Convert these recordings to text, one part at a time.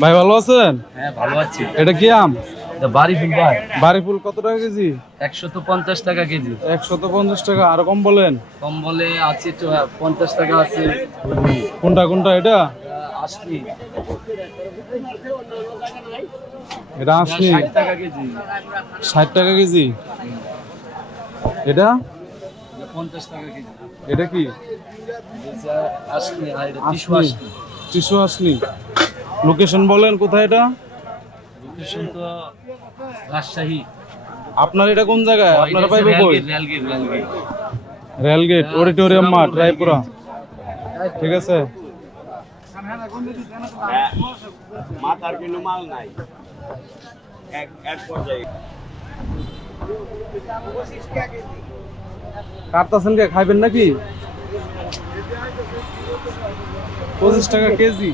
ভাই ভালো আছেন? হ্যাঁ ভালো আছি। এটা কি আম? এটা বাড়ি ফুল ভাই। বাড়ি ফুল কত টাকা কেজি? 150 টাকা কেজি। 150 টাকা। আর কম বলেন? কম বলে আছে তো 50 টাকা আছে। কোনটা কোনটা এটা? আসলি এটা আসনি 60 টাকা কেজি। 60 টাকা কেজি। এটা 50 টাকা কেজি। এটা কি? আসলি আর এটা টিস্যু আসনি আসলি। টিস্যু আসনি। লোকেশন বলেন কোথায় এটা? লোকেশন তো রাজশাহী। আপনার এটা কোন জায়গায়? আপনারা পাইবে কই? রেলগেট। রেলগেট অডিটোরিয়াম মাঠ রায়পুরা। ঠিক আছে। মাথার কোনো মাল নাই এক পর্যায়ে কাটতাছেন কে? খাইবেন নাকি? 25 টাকা কেজি।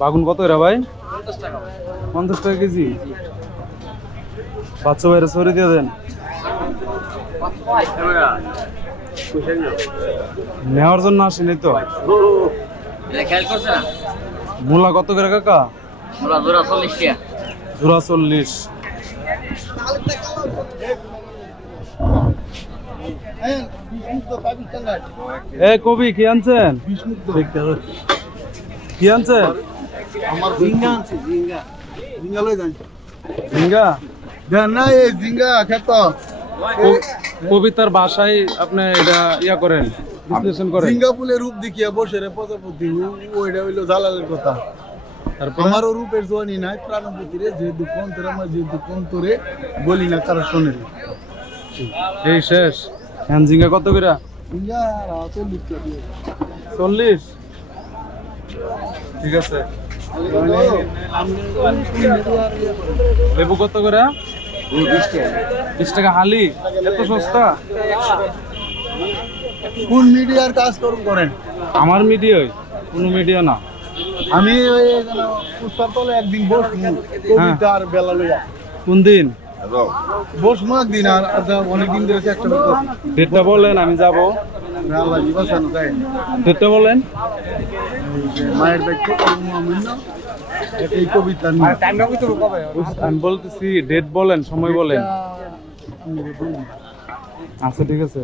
বাগুন কত এরা ভাই? 50 টাকা কেজি। বাচ্চা ভাইরা সরি দিয়ে দেন। নেওয়ার জন্য আসেনি তো। খেয়াল করছে না? মূলা কত করে কাকা? জোড়া 40 টাকা। জোড়া 40। কবি কি আনছেন? কি আনছেন? আমার ঝিঙ্গা আনছি ঝিঙ্গা ঝিঙ্গা লই যান ঝিঙ্গা। দেন না এই ঝিঙ্গা খেত কবিতার ভাষায় আপনি এটা ইয়া করেন, বিশ্লেষণ করেন। ঝিঙ্গা ফুলের রূপ দেখিয়া বসে রে প্রজাপতি ওইটা হইলো জালালের কথা। তারপর আমারও রূপের জোয়ানি নাই প্রাণপতি রে যে দুঃখ অন্তরে আমার যে দুঃখ অন্তরে বলি না তারা শোনে রে। এই শেষ। হ্যান ঝিঙ্গা কত করে? ঝিঙ্গা 40 টাকা দিয়ে। 40। ঠিক আছে। লেবু কত করে? 20 টাকা হালি। এত সস্তা? কোন মিডিয়ার কাজ করেন? আমার মিডিয়ায় কোনো মিডিয়া না। আমি ওই পুষ্পার তলে একদিন বসবো কবিতার বেলা লইয়া। কোন দিন? বসবো একদিন আর অনেকদিন ধরে একটা করতেছি। ডেটটা বলেন, আমি যাব। আল্লাহ দিবাসানো যায় ডেটটা বলেন। মায়ের ব্যক্তি এই কবিতা নিয়ে। আমি বলতেছি ডেট বলেন, সময় বলেন। আচ্ছা ঠিক আছে।